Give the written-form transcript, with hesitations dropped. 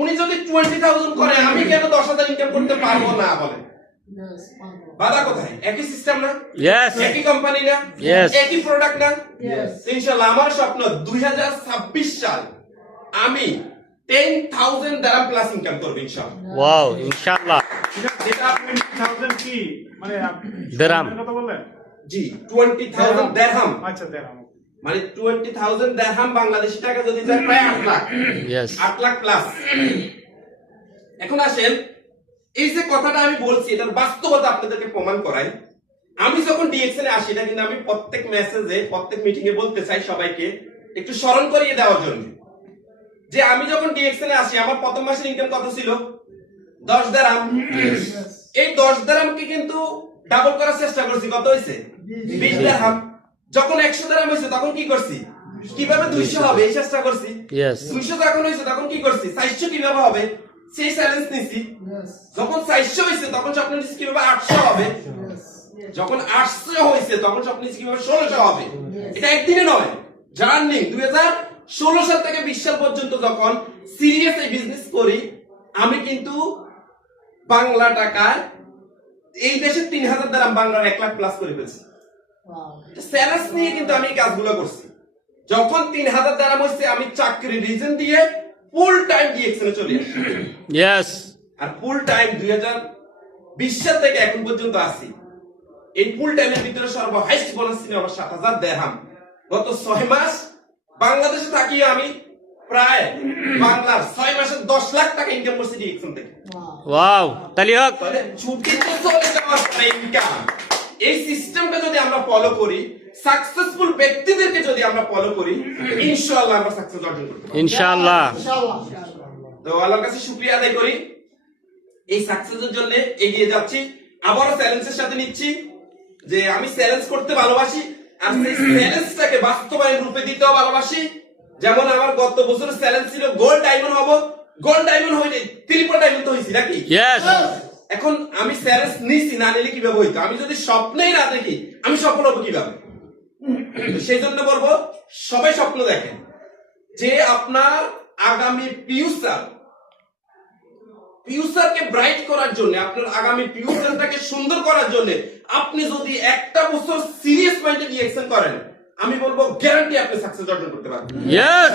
উনি যদি 20,000 করে আমি কেন 10,000 ইনকাম করতে পারবো না বলেন? বাধা কোথায়? একই সিস্টেম না? Yes. একই কোম্পানি না? Yes. একই প্রোডাক্ট না? Yes. ইনশাআল্লাহ আমার স্বপ্ন 2026 সাল আমি 10,000 দিরহাম প্লাস ইনকাম করব ইনশাআল্লাহ। Wow, inshallah. যেটা 20,000 কি মানে দিরহাম। কথা বললেন? জি 20,000 দিরহাম আচ্ছা দিরহাম। মানে 20,000 দিরহাম বাংলাদেশি টাকা যদি যায় প্রায় 8 লাখ। Yes. 8 লাখ প্লাস। এখন আসেন এই যে কথাটা আমি বলছি এটার বাস্তবতা আপনাদেরকে প্রমাণ করাই। আমি যখন ডিএক্সএন এ আসি এটা কিন্তু আমি প্রত্যেক মেসেজে প্রত্যেক মিটিং এ বলতে চাই সবাইকে একটু স্মরণ করিয়ে দেওয়ার জন্য যে আমি যখন ডিএক্সএন এ আসি আমার প্রথম মাসের ইনকাম কত ছিল 10 দিরহাম। এই 10 দিরহামকে কিন্তু ডাবল করার চেষ্টা করছি, কত হইছে 20 দিরহাম। যখন 100 দিরহাম হইছে তখন কি করছি কিভাবে 200 হবে এই চেষ্টা করছি। Yes. 200 যখন হইছে তখন কি করছি 400 কিভাবে হবে সেই চ্যালেঞ্জ নিছি। যখন 400 হইছে তখন স্বপ্ন নিছি কিভাবে 800 হবে। যখন 800 হইছে তখন স্বপ্ন নিছি কিভাবে 1600 হবে। এটা একদিনে নয়, জার্নি 2016 সাল থেকে 20 সাল পর্যন্ত যখন সিরিয়াস এই বিজনেস করি আমি কিন্তু বাংলা টাকায় এই দেশে 3,000 দিরহাম বাংলার 1 লাখ প্লাস করে ফেলছি। চ্যালেঞ্জ নিয়ে কিন্তু আমি এই কাজগুলো করছি। যখন 3,000 দিরহাম হইছে আমি চাকরি রিজন দিয়ে ফুল টাইম ডিএক্সএন এ চলে আসি। Yes. আর ফুল টাইম 2020 সাল থেকে এখন পর্যন্ত আছি। এই ফুল টাইমের ভিতরে সর্বহাইস্ট বোনাস ছিল আমার 7,000 দিরহাম। গত 6 মাস বাংলাদেশে থাকি আমি প্রায় বাংলার 6 মাসে 10 লাখ টাকা ইনকাম করছি ডিএক্সএন থেকে। Wow. তালি হোক। তাহলে ছুটিতে চলে যাওয়ার পরে ইনকাম এই সিস্টেমটা যদি আমরা ফলো করি, সাকসেসফুল ব্যক্তিদেরকে যদি আমরা ফলো করি, ইনশাআল্লাহ আমরা সাকসেস অর্জন করতে পারবো। ইনশাআল্লাহ। তো আল্লাহর কাছে শুকরিয়া আদায় করি এই সাকসেসের জন্য এগিয়ে যাচ্ছি। আবারও চ্যালেঞ্জের সাথে নিচ্ছি যে আমি চ্যালেঞ্জ করতে ভালোবাসি আর সেই চ্যালেঞ্জটাকে বাস্তবায়ন রূপে দিতেও ভালোবাসি। যেমন আমার গত বছরের চ্যালেঞ্জ ছিল গোল্ড ডায়মন্ড হব, গোল্ড ডায়মন্ড হইনি, ট্রিপল ডায়মন্ড তো হইছি নাকি? Yes. এখন আমি চ্যালেঞ্জ নিছি, না নিলে কিভাবে হইতো? আমি যদি স্বপ্নেই না দেখি আমি সফল হবো কিভাবে? তো সেই জন্য বলবো সবাই স্বপ্ন দেখেন যে আপনার আগামী ফিউচারকে ব্রাইট করার জন্য, আপনার আগামী ফিউচারটাকে সুন্দর করার জন্য আপনি যদি একটা বছর সিরিয়াস মাইন্ডে ডিএক্সএন করেন আমি বলবো গ্যারান্টি আপনি সাকসেস অর্জন করতে পারবেন। Yes.